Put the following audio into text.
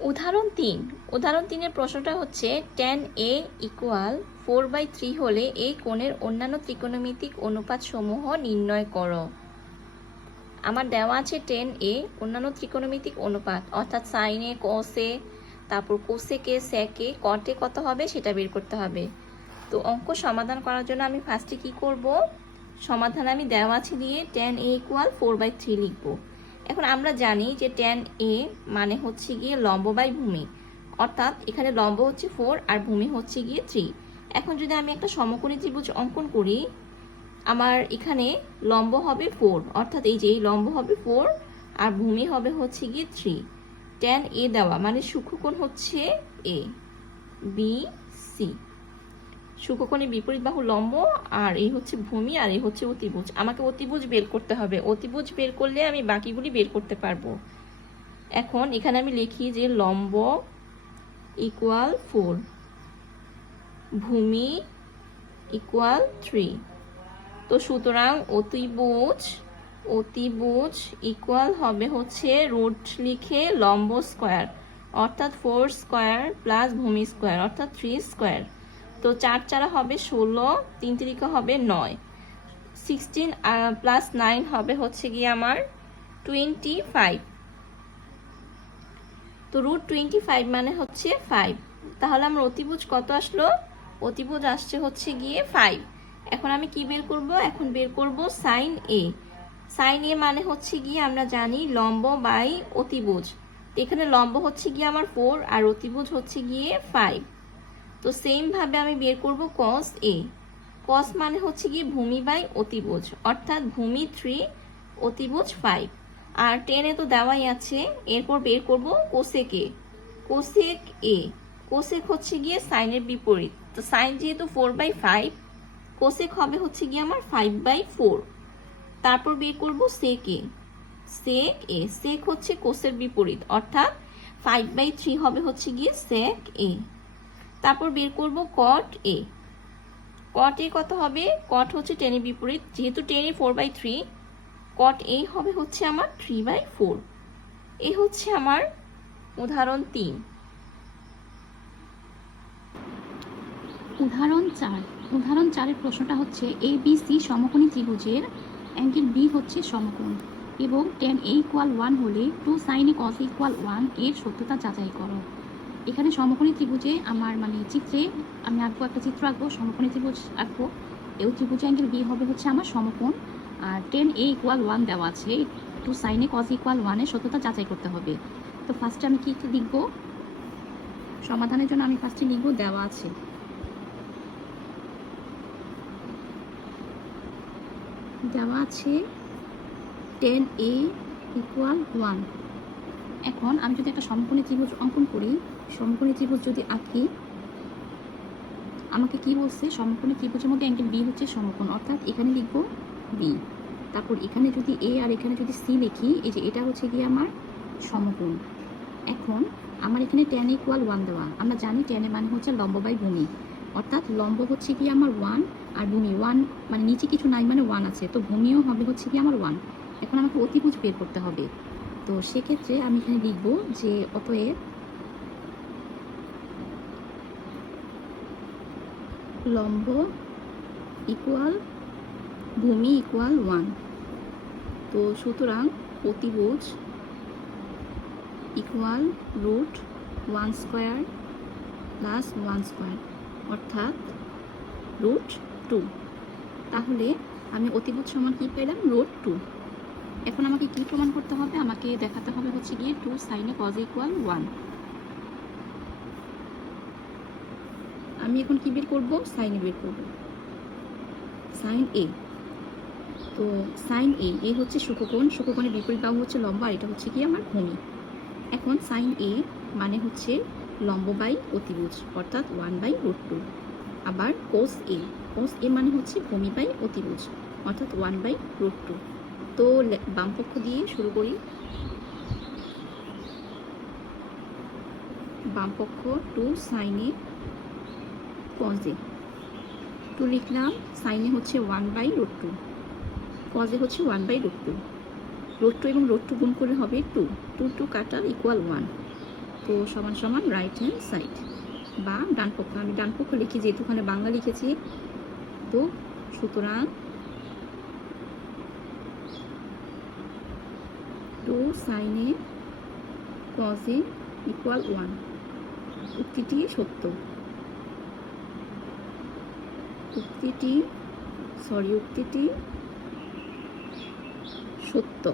উদাহরণ 3-এর প্রশ্নটা হচ্ছে tan a ইকুয়াল 4/3 হলে এই কোণের অন্যান্য ত্রিকোণমিতিক অনুপাত সমূহ নির্ণয় করো। আমার দেওয়া আছে tan a অন্যান্য ত্রিকোণমিতিক অনুপাত অর্থাৎ sin a cos a, তারপর cosec a sec a, cot a কত হবে সেটা বের করতে হবে। তো অঙ্ক সমাধান করার জন্য আমি ফার্স্টে কি করব, সমাধান আমি দেওয়া আছে দিয়ে tan a ইকুয়াল 4/3 লিখব। এখন আমরা জানি যে tan a মানে হচ্ছে গিয়ে লম্ব বাই ভূমি, অর্থাৎ এখানে লম্ব হচ্ছে 4 আর ভূমি হচ্ছে গিয়ে 3। এখন যদি আমি একটা সমকোণী ত্রিভুজ অঙ্কন করি, আমার এখানে লম্ব হবে 4, অর্থাৎ এই যে এই লম্ব হবে 4 আর ভূমি হবে হচ্ছে গিয়ে 3। tan a দেওয়া মানে সূক্ষ্মকোণ হচ্ছে a b c, সূক্ষ্মকোণের বিপরীত বাহু লম্ব, আর এই হচ্ছে ভূমি আর এই হচ্ছে অতিভুজ। আমাকে অতিভুজ বের করতে হবে, অতিভুজ বের করলে আমি বাকিগুলি বের করতে পারবো। এখন এখানে আমি লিখি যে লম্ব ইকুয়াল 4, ভূমি ইকুয়াল 3। তো সুতরাং অতিভুজ ইকুয়াল হবে হচ্ছে রুট লিখে লম্ব স্কোয়ার অর্থাৎ 4 স্কোয়ার প্লাস ভূমি স্কোয়ার অর্থাৎ 3 স্কোয়ার। তো 4 4 হবে 16, 3 3 হবে 9, 16 প্লাস 9 হবে হচ্ছে গিয়ে আমার 25। তো রুট 25 মানে হচ্ছে 5। তাহলে আমার অতিভুজ কত আসলো, অতিভুজ আসছে হচ্ছে গিয়ে 5। এখন আমি কি বের করব, এখন বের করব সাইন এ। সাইন এ মানে হচ্ছে গিয়ে আমরা জানি লম্ব বাই অতিভুজ, তো এখানে লম্ব হচ্ছে গিয়ে আমার 4 আর অতিভুজ হচ্ছে গিয়ে 5। তো সেম ভাবে আমি বের করব কস এ। কস মানে হচ্ছে গিয়ে ভূমি বাই অতিভুজ, অর্থাৎ ভূমি 3 অতিভুজ 5। আর 10 এ তো দেওয়াই আছে, এরপর বের করব কোসেক এ। কোসেক এ, কোসেক হচ্ছে গিয়ে সাইনের বিপরীত, তো সাইন যেহেতু 4/5, কোসেক হবে হচ্ছে গিয়ে আমার 5/4। তারপর বের করব সেক এ। সেক হচ্ছে কোসের বিপরীত অর্থাৎ 5/3 হবে হচ্ছে গিয়ে সেক এ। তারপর বের করব কট এ। কট এ কত হবে, কট হচ্ছে 10 এর বিপরীত, যেহেতু 10 এ 4/3, কট এ হবে হচ্ছে আমার 3/4। এই হচ্ছে আমার উদাহরণ 3। উদাহরণ 4-এর প্রশ্নটা হচ্ছে ABC সমকোণী ত্রিভুজের অ্যাঙ্গেল B হচ্ছে সমকোণ এবং tan a ইকুয়াল 1 হলে 2 sin a cos a equal 1 এর সত্যতা যাচাই করো। এখানে সমকোণী ত্রিভুজে আমার চিত্রে আমি আঁকবো, একটা চিত্র আঁকবো, সমকোণী ত্রিভুজ আঁকবো। এই ত্রিভুজে অ্যাঙ্গেল B হবে হচ্ছে আমার সমকোণ, আর tan a ইকুয়াল 1 দেওয়া আছে, 2 sin a cos a equal 1 এর সত্যতা যাচাই করতে হবে। তো ফার্স্টে আমি কি লিখবো, সমাধানের জন্য আমি ফার্স্টে লিখবো দেওয়া আছে tan a ইকুয়াল 1। এখন আমি যদি একটা সমকোণী ত্রিভুজ অঙ্কন করি, সমকোণী ত্রিভুজ যদি আঁকি, আমাকে কি বলছে, সমকোণী ত্রিভুজের মধ্যে অ্যাঙ্গেল বি হচ্ছে সমকোণ, অর্থাৎ এখানে লিখবো বি। তারপর এখানে যদি এ আর এখানে যদি সি লিখি, এই যে এটা হচ্ছে গিয়ে আমার সমকোণ। এখন আমার এখানে tan ইকুয়াল 1 দেওয়া, আমরা জানি tan এ মানে হচ্ছে লম্ব বাই ভূমি, অর্থাৎ লম্ব হচ্ছে কি আমার 1 আর ভূমি 1 মানে নিচে কিছু নাই মানে 1 আছে, তো ভূমিও হবে হচ্ছে কি আমার 1। এখন আমাকে অতিভুজ বের করতে হবে, তো সেক্ষেত্রে আমি এখানে লিখবো যে অতএব লম্ব ইকুয়াল ভূমি ইকুয়াল 1। তো সুতরাং অতিভুজ equal root 1 square plus 1 square অর্থাৎ রুট 2। তাহলে আমি অতিভুজ সমান কি পেলাম, রুট 2। এখন আমাকে কি প্রমাণ করতে হবে, আমাকে দেখাতে হবে হচ্ছে গিয়ে 2 sin a cos a equal 1। আমি এখন কি বের করব, সাইন এ বের করব, সাইন এ। তো সাইন এ হচ্ছে সূক্ষ্মকোণ, সূক্ষ্মকোণের বিপরীত বাহু হচ্ছে লম্ব, আর এটা হচ্ছে কি আমার ভূমি। এখন সাইন এ মানে হচ্ছে লম্ব বাই অতিভুজ অর্থাৎ 1/√2। আবার কোস এ মানে হচ্ছে ভূমি বাই অতিভুজ অর্থাৎ 1/√2। তো বাম পক্ষ দিয়ে শুরু করি, বাম পক্ষ 2 sin a cos a, 2 লিখলাম, sin a হচ্ছে 1/√2, cos a হচ্ছে 1/√2, √2 এবং √2 গুণ করে হবে 2, 2 কাটা ইকুয়াল 1। তো সমান সমান রাইট হ্যান্ড সাইড বা ডান পক্ষ, আমি ডান পক্ষ লিখি যেহেতু ওখানে বাংলা লিখেছি, তো সুতরাং 2 sin a cos a equal 1, উক্তিটি সত্য। উক্তিটি সত্য।